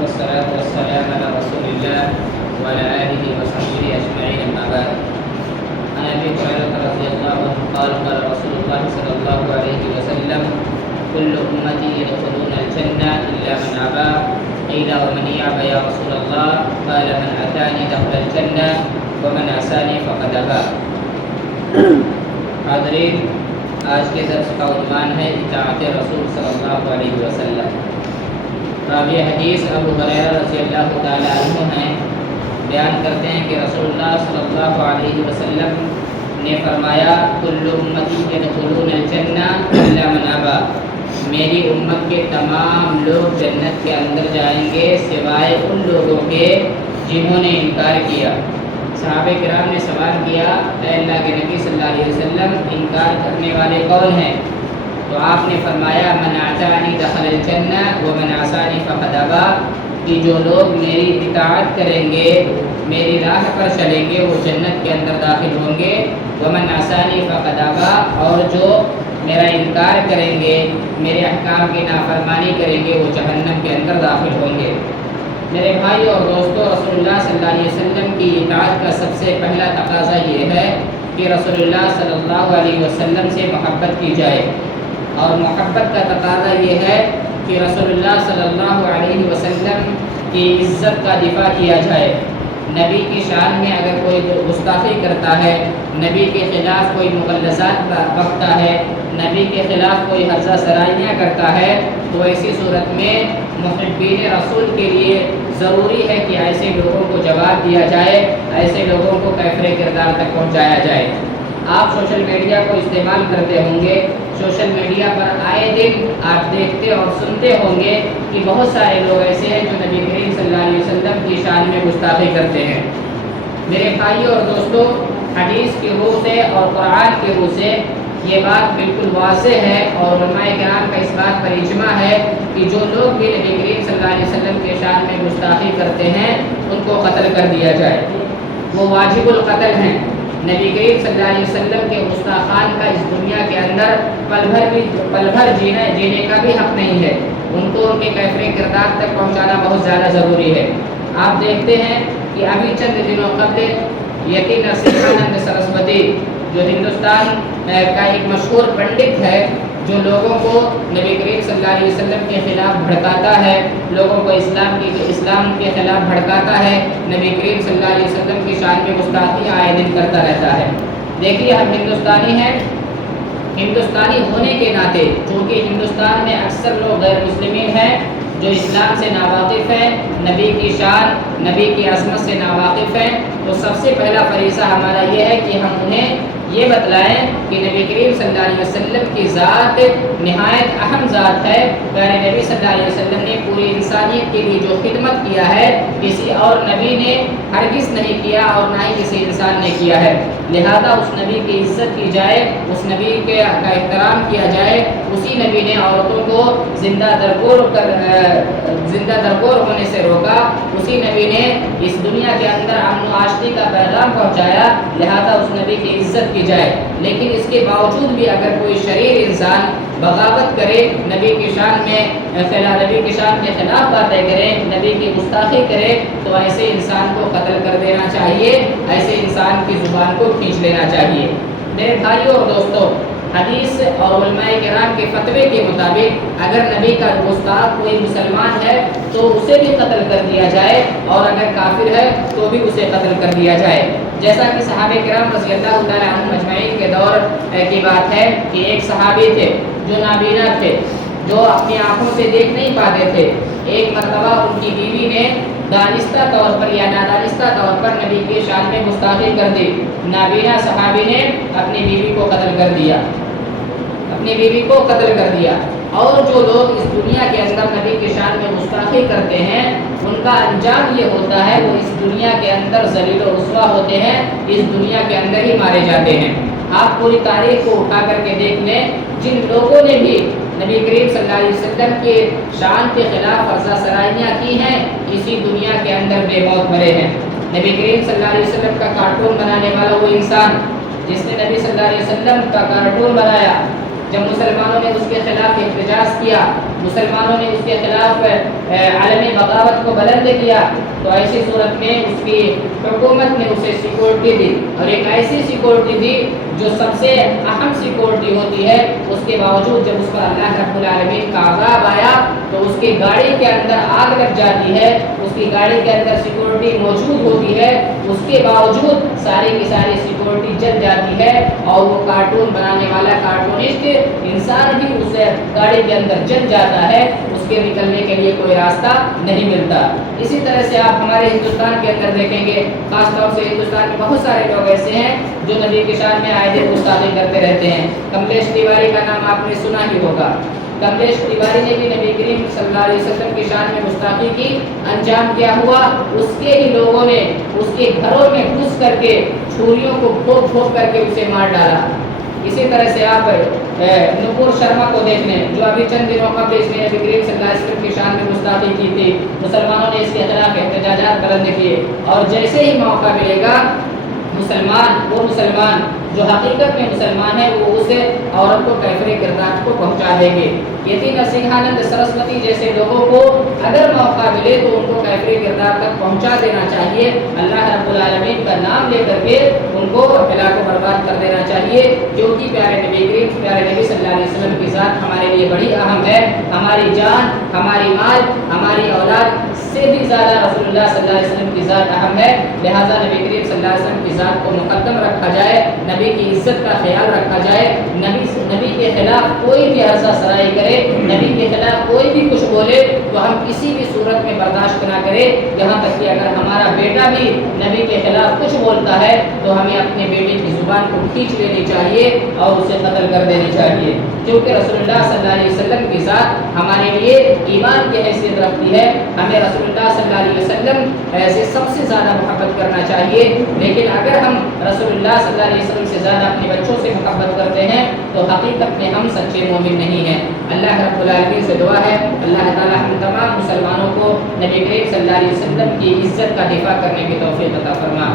والصلاة والسلام على رسول الله وعلى آله وصحبه أجمعين أما بعد. عن أبي هريرة رضي الله عنه قال قال رسول الله صلى الله عليه وسلم كل أمتي يدخلون الجنة إلا من أبى. قيل ومن يأبى يا رسول الله؟ قال من أتاني دخل الجنة ومن عصاني فقد أبى. حاضرین، آج کے درس کا عنوان ہے اطاعت رسول صلی اللہ علیہ وسلم. راوی حدیث ابو ہریرہ رضی اللہ تعالی عنہ ہیں، بیان کرتے ہیں کہ رسول اللہ صلی اللہ علیہ وسلم نے فرمایا کل امتی یدخلون الجنہ الا من ابا. میری امت کے تمام لوگ جنت کے اندر جائیں گے سوائے ان لوگوں کے جنہوں نے انکار کیا. صحابہ کرام نے سوال کیا، اے اللہ کے نبی صلی اللہ علیہ وسلم، انکار کرنے والے کون ہیں؟ تو آپ نے فرمایا من اطاعنی دخل الجنہ ومن عصانی فقد ابا، کہ جو لوگ میری اطاعت کریں گے، میری راہ پر چلیں گے، وہ جنت کے اندر داخل ہوں گے. ومن عصانی فقد ابا، اور جو میرا انکار کریں گے، میرے احکام کی نافرمانی کریں گے، وہ جہنم کے اندر داخل ہوں گے. میرے بھائی اور دوستو، رسول اللہ صلی اللہ علیہ وسلم کی اطاعت کا سب سے پہلا تقاضا یہ ہے کہ رسول اللہ صلی اللہ علیہ وسلم سے محبت کی جائے، اور محبت کا تقاضا یہ ہے کہ رسول اللہ صلی اللہ علیہ وسلم کی عزت کا دفاع کیا جائے. نبی کی شان میں اگر کوئی گستاخی کرتا ہے، نبی کے خلاف کوئی مغلظات بکتا ہے، نبی کے خلاف کوئی حرزہ سرائیاں کرتا ہے، تو ایسی صورت میں محبین رسول کے لیے ضروری ہے کہ ایسے لوگوں کو جواب دیا جائے، ایسے لوگوں کو کیفر کردار تک پہنچایا جائے. آپ سوشل میڈیا کو استعمال کرتے ہوں گے، سوشل میڈیا پر آئے دن آپ دیکھتے اور سنتے ہوں گے کہ بہت سارے لوگ ایسے ہیں جو نبی کریم صلی اللہ علیہ وسلم کی شان میں گستاخی کرتے ہیں. میرے بھائیوں اور دوستوں، حدیث کی روح سے اور قرآن کی روح سے یہ بات بالکل واضح ہے، اور علماء کرام کا اس بات پر اجماع ہے کہ جو لوگ بھی نبی کریم صلی اللہ علیہ وسلم کے شان میں گستاخی کرتے ہیں ان کو قتل کر دیا جائے. وہ واجب القتل ہیں. نبی کریم صلی اللہ علیہ وسلم کے گستاخان کا اس دنیا کے اندر پل بھر جینے کا بھی حق نہیں ہے. ان کو ان کے کیفر کردار تک پہنچانا بہت زیادہ ضروری ہے. آپ دیکھتے ہیں کہ ابھی چند دنوں قبل یتی نرسمہانند سرسوتی، جو ہندوستان کا ایک مشہور پنڈت ہے، جو لوگوں کو نبی کریم صلی اللہ علیہ وسلم کے خلاف بھڑکاتا ہے، لوگوں کو اسلام کے خلاف بھڑکاتا ہے، نبی کریم صلی اللہ علیہ وسلم کی شان میں گستاخی آئے دن کرتا رہتا ہے. دیکھیے، ہم ہندوستانی ہیں، ہندوستانی ہونے کے ناطے چونکہ ہندوستان میں اکثر لوگ غیر مسلمین ہیں جو اسلام سے ناواقف ہیں، نبی کی شان، نبی کی عظمت سے ناواقف ہیں، تو سب سے پہلا فریضہ ہمارا یہ ہے کہ ہم انہیں یہ بتلائیں کہ نبی کریم صلی اللہ علیہ وسلم کی ذات نہایت اہم ذات ہے. پیارے نبی صلی اللہ علیہ وسلم نے پوری انسانیت کے لیے جو خدمت کیا ہے کسی اور نبی نے ہرگز نہیں کیا، اور نہ ہی کسی انسان نے کیا ہے. لہذا اس نبی کی عزت کی جائے، اس نبی کا احترام کیا جائے. اسی نبی نے عورتوں کو زندہ درگور ہونے سے روکا، اسی نبی نے اس دنیا کے اندر امن و آشتی کا پیغام پہنچایا. لہذا اس نبی کی عزت کی جائے. لیکن اس کے باوجود بھی اگر کوئی شریر انسان بغاوت کرے، نبی کی شان کے خلاف باتیں کرے، نبی کی گستاخی کرے، تو ایسے انسان کو قتل کر دینا چاہیے، ایسے انسان کی زبان کو کھینچ لینا چاہیے. میرے بھائیوں اور دوستوں، حدیث اور علماء کرام کے فتوے کے مطابق اگر نبی کا گستاخ کوئی مسلمان ہے تو اسے بھی قتل کر دیا جائے، اور اگر کافر ہے تو بھی اسے قتل کر دیا جائے. جیسا کہ صحابہ کرام رضی اللہ تعالی عنہم اجمعین کے دور کی بات ہے کہ ایک صحابی تھے جو نابینا تھے، جو اپنی آنکھوں سے دیکھ نہیں پاتے تھے. ایک مرتبہ ان کی بیوی نے دانستہ طور پر یا نادانستہ طور پر نبی کی شان میں گستاخی کر دی. نابینا صحابی نے اپنی بیوی کو قتل کر دیا. اور جو لوگ اس دنیا کے اندر نبی کی شان میں گستاخی کرتے ہیں ان کا انجام یہ ہوتا ہے وہ اس دنیا کے اندر ذلیل و رسوا ہوتے ہیں، اس دنیا کے اندر ہی مارے جاتے ہیں. آپ پوری تاریخ کو اٹھا کر کے دیکھ لیں، جن لوگوں نے بھی نبی کریم صلی اللہ علیہ وسلم کے شان کے خلاف حرزہ سرائیاں کی ہیں، اسی دنیا کے اندر بے موت مرے ہیں. نبی کریم صلی اللہ علیہ وسلم کا کارٹون بنانے والا وہ انسان جس نے نبی صلی اللہ علیہ وسلم کا کارٹون بنایا، جب مسلمانوں نے اس کے خلاف احتجاج کیا، مسلمانوں نے اس کے خلاف عالمی بغاوت کو بلند کیا، تو ایسی صورت میں اس کی حکومت نے اسے سیکورٹی دی، اور ایک ایسی سیکورٹی دی جو سب سے اہم سیکورٹی ہوتی ہے۔ اس کے باوجود جب اس پر اللہ رب العالمین کا عذاب آیا تو اس کی گاڑی کے اندر آگ لگ جاتی ہے، اس کی گاڑی کے اندر سیکورٹی موجود ہوتی ہے، اس کے باوجود ساری کی ساری سیکورٹی جل جاتی ہے، اور وہ کارٹون بنانے والا کارٹونسٹ انسان بھی اس گاڑی کے اندر جل جاتا ہے، اس کے نکلنے کے لیے کوئی راستہ نہیں ملتا۔ اسی طرح سے آپ ہمارے ہندوستان کے اندر دیکھیں گے، خاص طور سے ہندوستان میں بہت سارے لوگ ایسے ہیں جو نبی کی شان میں آئے دن گستاخی کرتے رہتے ہیں۔ کملیش تیواری کا نام آپ نے سنا ہی ہوگا۔ کملیش تیواری نے بھی نبی کریم صلی اللہ علیہ وسلم کی شان میں گستاخی کی، انجام کیا ہوا؟ اس کے ہی لوگوں نے اس کے گھروں میں گھس کر کے چھریوں کو ٹھوک ٹھوک کر کے اسے مار ڈالا۔ اسی طرح سے آپ نپور شرما کو دیکھ لیں، جو ابھی چند دنوں قبل اس نے نبی کریم صلی اللہ علیہ وسلم کی شان میں گستاخی کی تھی، مسلمانوں نے اس کے خلاف احتجاجات بلند کیے، اور جیسے ہی موقع ملے گا وہ مسلمان جو حقیقت میں مسلمان ہے وہ اسے عورت کو کیفر کردار کو پہنچا دیں گے۔ یتی نرسنگھانند سرسوتی جیسے لوگوں کو اگر موقع ملے تو ان کو کیفر کردار تک پہنچا دینا چاہیے، اللہ رب العالمین کا نام لے کر کے ان کو ہلاک و برباد کر دینا چاہیے، کیونکہ پیارے نبی صلی اللہ علیہ وسلم کی ذات ہمارے لیے بڑی اہم ہے۔ ہماری جان، ہماری مال، ہماری اولاد سے بھی زیادہ رسول اللہ صلی اللہ علیہ وسلم کی ذات اہم ہے، لہٰذا نبی کریم صلی اللہ علیہ وسلم کی ذات کو مقدم رکھا جائے، نبی کی عزت کا خیال رکھا جائے، نبی کے خلاف کوئی بھی عرضہ سرائی کرے، نبی کے خلاف کوئی بھی کچھ بولے تو ہم کسی بھی صورت میں برداشت نہ کریں، یہاں تک کہ اگر ہمارا بیٹا بھی نبی کے خلاف کچھ بولتا ہے تو ہمیں اپنے بیٹے کی زبان کو کھینچ لینی چاہیے اور اسے قتل کر دینی چاہیے، کیونکہ رسول اللہ صلی اللہ علیہ وسلم کی ذات ہمارے لیے ایمان کی حیثیت رکھتی ہے۔ ہمیں رسول اللہ صلی اللہ علیہ وسلم سے سب سے زیادہ محبت کرنا چاہیے، لیکن اگر ہم رسول اللہ صلی اللہ علیہ وسلم سے زیادہ اپنے بچوں سے محبت کرتے ہیں تو حقیقت میں ہم سچے مومن نہیں ہیں۔ اللہ رب العالمین سے دعا ہے اللہ تعالی ہم تمام مسلمانوں کو نبی کریم صلی اللہ علیہ وسلم کی عزت کا دفاع کرنے کی توفیق عطا فرما۔